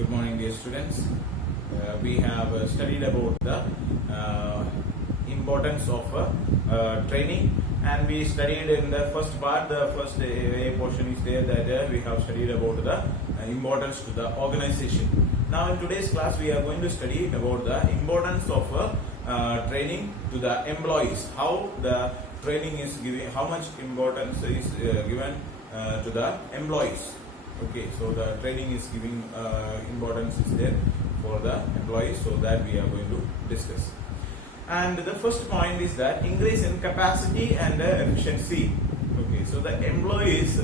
Good morning, dear students. We have studied about the importance of training, and we studied in the first part. The first A portion is there that we have studied about the importance to the organization. Now, in today's class, we are going to study about the importance of training to the employees. How the training is given, how much importance is given to the employees. Okay, so the training is giving importance is there for the employees, so that we are going to discuss. And the first point is that increase in capacity and efficiency. Okay, so the employees,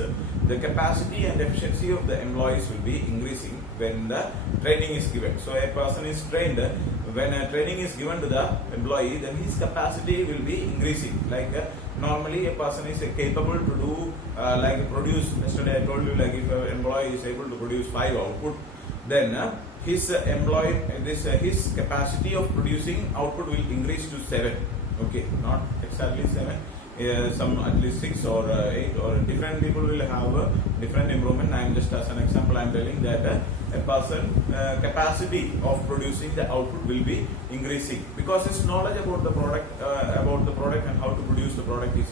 the capacity and efficiency of the employees will be increasing when the training is given. So a person is trained, when a training is given to the employee, then his capacity will be increasing. Like normally a person is capable to do like produce. Yesterday I told you, like if an employee is able to produce 5 output, then his his capacity of producing output will increase to 7. Okay, not exactly 7. Some at least 6 or 8, or different people will have a different improvement. I am just as an example, I am telling that a person capacity of producing the output will be increasing because his knowledge about the product and how to produce the product is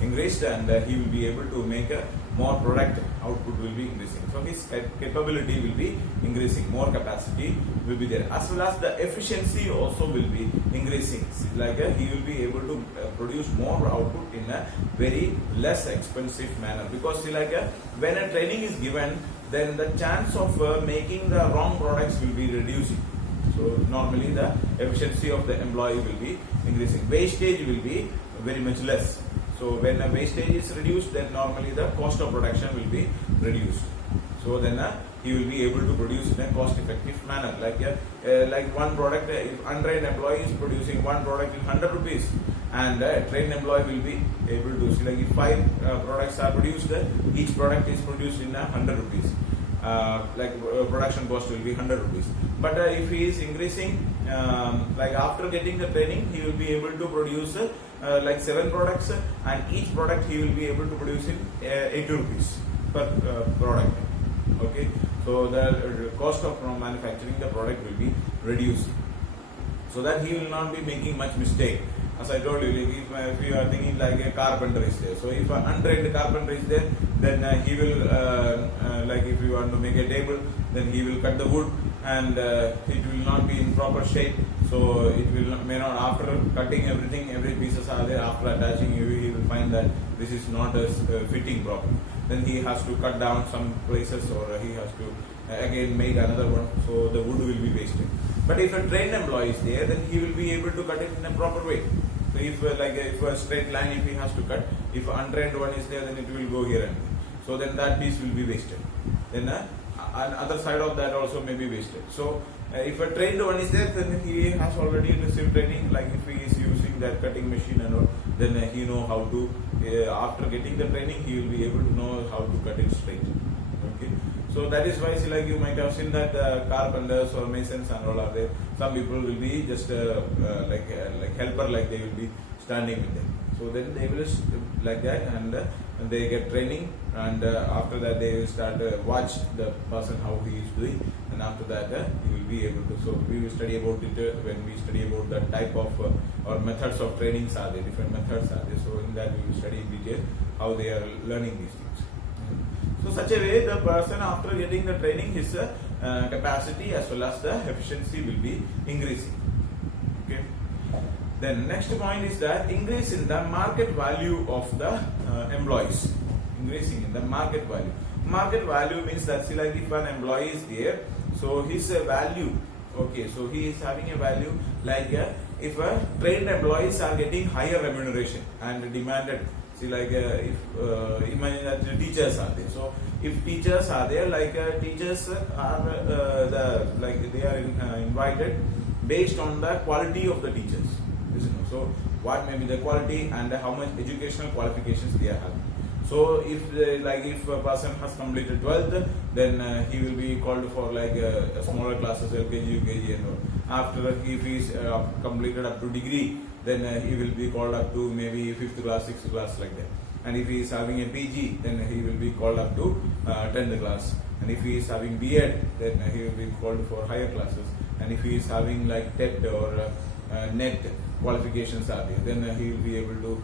increased, and he will be able to make a more product. Output will be increasing, so his capability will be increasing, more capacity will be there, as well as the efficiency also will be increasing. Like he will be able to produce more output in a very less expensive manner, because when a training is given, then the chance of making the wrong products will be reducing. So normally the efficiency of the employee will be increasing, wastage will be very much less. So when a wastage is reduced, then normally the cost of production will be reduced. So then he will be able to produce in a cost-effective manner. Like one product, if untrained employee is producing one product in 100 rupees, and a trained employee will be able to see, like if 5 products are produced, each product is produced in 100 rupees. Production cost will be 100 rupees. But if he is increasing, like after getting the training, he will be able to produce like 7 products, and each product he will be able to produce in 80 rupees per product. Okay, so the cost of manufacturing the product will be reduced, so that he will not be making much mistake. As I told you, like if you are thinking like a carpenter is there, so if an untrained carpenter is there, then he will like if you want to make a table, then he will cut the wood, and it will not be in proper shape. So it may not, after cutting everything, every pieces are there, after attaching he will find that this is not fitting properly. Then he has to cut down some places, or he has to again make another one, so the wood will be wasted. But if a trained employee is there, then he will be able to cut it in a proper way. So if if a straight line, if he has to cut, if an untrained one is there, then it will go here and there. So then that piece will be wasted. Then other side of that also may be wasted. So if a trained one is there, then he has already received training. Like if he is using that cutting machine and all, then he know how to. After getting the training, he will be able to know how to cut it straight. Okay. So that is why, like you might have seen that carpenters or masons and all are there. Some people will be just like helper, like they will be standing with them. So then they will like that, and they get training, and after that they will start watch the person how he is doing, and after that he will be able to. So we will study about it when we study about the type of or methods of trainings are there, different methods are there. So in that we will study in detail how they are learning these things. So such a way, the person after getting the training, his capacity as well as the efficiency will be increasing. Okay. Then next point is that increase in the market value of the employees. Increasing in the market value. Market value means that, see, like if an employee is there, so his value. Okay, so he is having a value like if trained employees are getting higher remuneration and demanded. See, like if imagine that the teachers are there. So if teachers are there, like teachers are they are invited based on the quality of the teachers. So what may be the quality and how much educational qualifications they are having. So if if a person has completed 12th, then he will be called for like a smaller classes, LKG, UKG, and all. After if he is completed up to degree, then he will be called up to maybe 5th class, 6th class, like that. And if he is having a PG, then he will be called up to 10th class. and if he is having B.Ed, then he will be called for higher classes. And if he is having like TET or NET qualifications are there, then he will be able to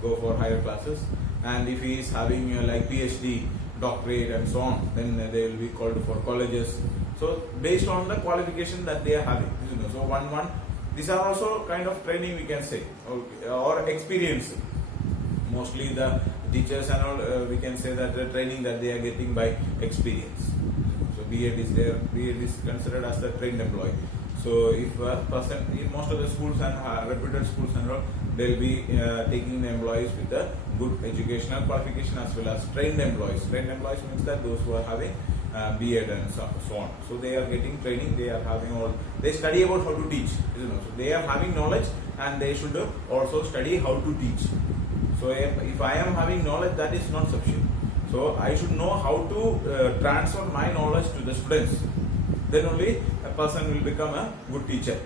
go for higher classes. And if he is having like PhD, doctorate and so on, then they will be called for colleges. So based on the qualification that they are having, so these are also kind of training we can say, or experience. Mostly the teachers and all, we can say that the training that they are getting by experience. So B.Ed is there, B.Ed is considered as the trained employee. So if a person in most of the schools and reputed schools and all, they'll be taking the employees with a good educational qualification as well as trained employees. Trained employees means that those who are having B.Ed and so on. So they are getting training, they are having all, they study about how to teach. So they are having knowledge and they should also study how to teach. So if I am having knowledge, that is not sufficient. So I should know how to transfer my knowledge to the students. Then only a person will become a good teacher.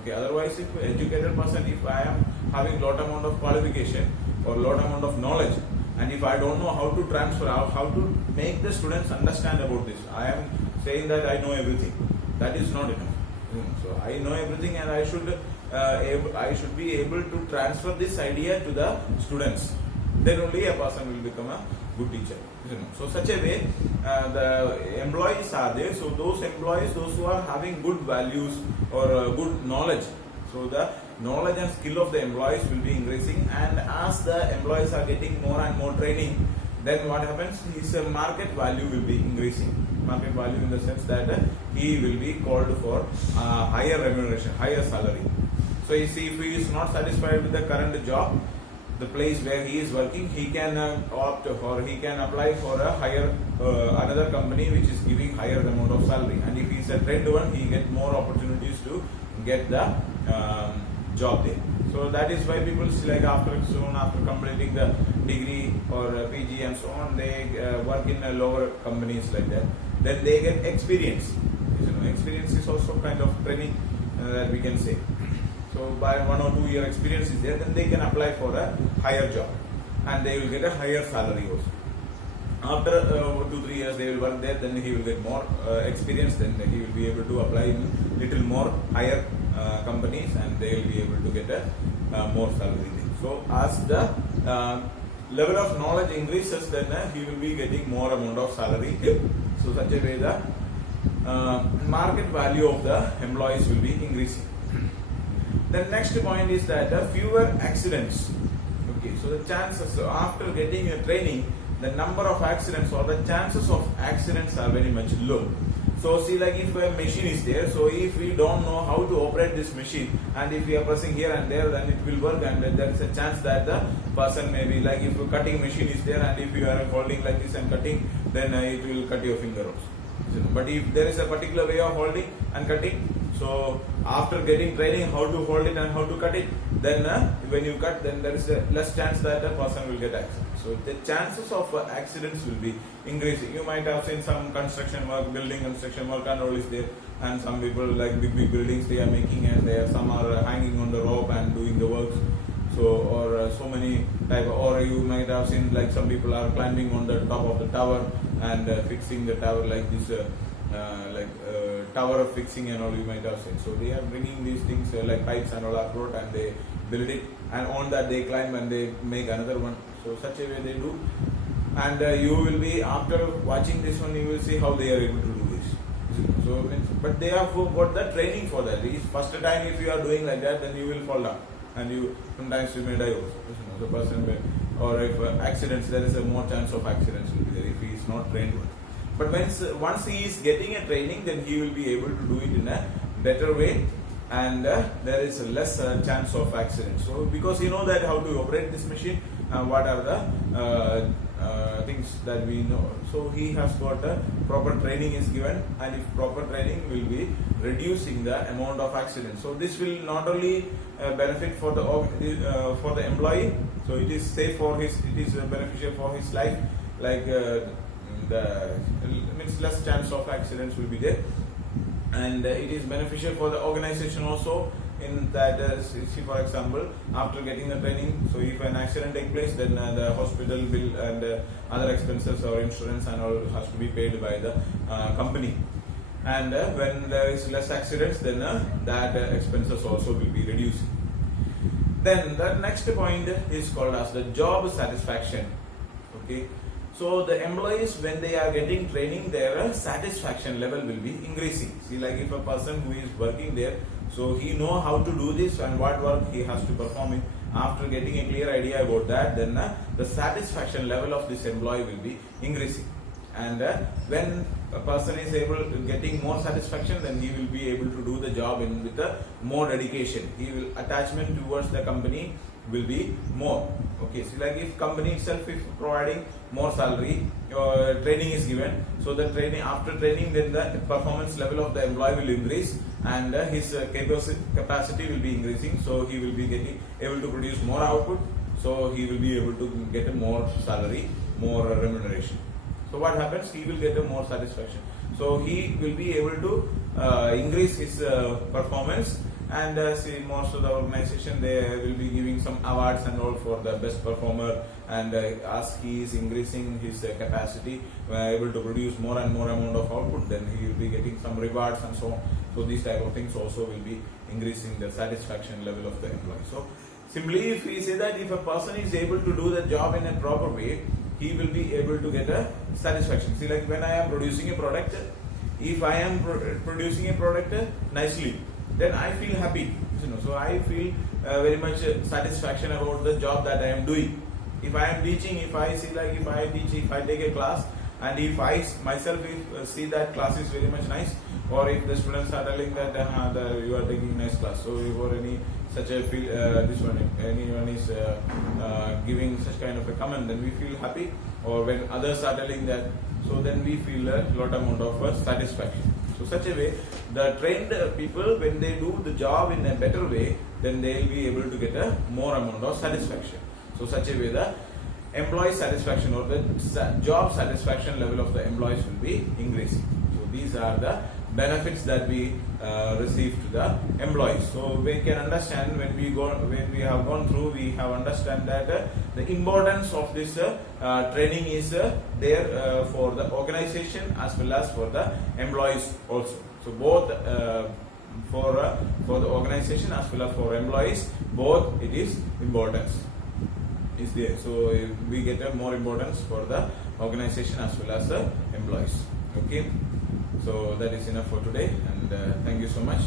Okay. Otherwise, if educated person, if I am having lot amount of qualification or lot amount of knowledge, and if I don't know how to transfer, how to make the students understand about this, I am saying that I know everything. That is not enough. So I know everything, and I should be able to transfer this idea to the students. Then only a person will become a good teacher. So such a way, the employees are there. So those employees, those who are having good values or good knowledge, so the knowledge and skill of the employees will be increasing. And as the employees are getting more and more training, then what happens? His market value will be increasing. Market value in the sense that he will be called for higher remuneration, higher salary. So you see, if he is not satisfied with the current job, the place where he is working, he can opt or he can apply for a higher another company which is giving higher amount of salary. And if he is a trained one, he get more opportunities to get the job there. So that is why people like after completing the degree or PG and so on, they work in lower companies like that. Then they get experience. Experience is also kind of training that we can say. So by 1 or 2 year experience is there, then they can apply for a higher job and they will get a higher salary also. After 2-3 years they will work there, then he will get more experience, then he will be able to apply in little more higher companies and they will be able to get a more salary there. So as the level of knowledge increases, then he will be getting more amount of salary. So such a way the market value of the employees will be increasing. The next point is that fewer accidents. Okay, so the chances after getting a training, the number of accidents or the chances of accidents are very much low. So see, like if a machine is there, so if we don't know how to operate this machine, and if we are pressing here and there, then it will work, and there is a chance that the person may be like, if a cutting machine is there and if you are holding like this and cutting, then it will cut your finger also. But if there is a particular way of holding and cutting, so after getting training how to hold it and how to cut it, then when you cut, then there is a less chance that a person will get accident. So the chances of accidents will be increasing. You might have seen some construction work, building construction work and all is there, and some people like big buildings they are making, and some are hanging on the rope and doing the works. So or so many type, or you might have seen like some people are climbing on the top of the tower and fixing the tower like this. Tower of fixing and all you might have seen. So they are bringing these things like pipes and all are brought and they build it, and on that they climb and they make another one. So such a way they do, and you will be, after watching this one, you will see how they are able to do this. So but they have got the training for that. First time if you are doing like that, then you will fall down and you sometimes you may die also. The person may, or if accidents, there is a more chance of accidents will be there if he is not trained one. But once he is getting a training, then he will be able to do it in a better way, and there is less chance of accident. So because you know that how to operate this machine, what are the things that we know. So he has got a proper training is given, and if proper training will be reducing the amount of accidents. So this will not only benefit for the employee, so it is safe for his, it is beneficial for his life, like means less chance of accidents will be there, and it is beneficial for the organization also, in that see for example, after getting the training, so if an accident take place, then the hospital bill and other expenses or insurance and all has to be paid by the company. And when there is less accidents, then that expenses also will be reduced. Then the next point is called as the job satisfaction. Okay, so the employees, when they are getting training, their satisfaction level will be increasing. See, like if a person who is working there, so he know how to do this and what work he has to perform it. After getting a clear idea about that, then the satisfaction level of this employee will be increasing. And when a person is able to getting more satisfaction, then he will be able to do the job with more dedication. He will attachment towards the company will be more. Okay, so like if company itself is providing more salary, training is given, so the training, after training, then the performance level of the employee will increase and his capacity will be increasing, so he will be getting able to produce more output, so he will be able to get a more salary, more remuneration. So what happens? He will get a more satisfaction. So he will be able to increase his performance, and see, most of the organization, they will be giving some awards and all for the best performer, and as he is increasing his capacity, able to produce more and more amount of output, then he will be getting some rewards and so on. So these type of things also will be increasing the satisfaction level of the employee. So simply, if we say that if a person is able to do the job in a proper way, he will be able to get a satisfaction. See, like when I am producing a product, if I am producing a product nicely, then I feel happy. So I feel very much satisfaction about the job that I am doing. If I am teaching, if I see, like if I teach, if I take a class, and if I myself see that class is very much nice, or if the students are telling that you are taking nice class, so if or any such a feel this one, if anyone is giving such kind of a comment, then we feel happy. Or when others are telling that, so then we feel a lot amount of satisfaction. So such a way, the trained people, when they do the job in a better way, then they will be able to get a more amount of satisfaction. So such a way, the employee satisfaction or the job satisfaction level of the employees will be increasing. So these are the benefits that we receive to the employees. So we can understand, when we have gone through, we have understand that the importance of this training is there for the organization as well as for the employees also. So both for the organization as well as for employees, both it is importance is there. So we get a more importance for the organization as well as the employees. Okay, so that is enough for today, and thank you so much.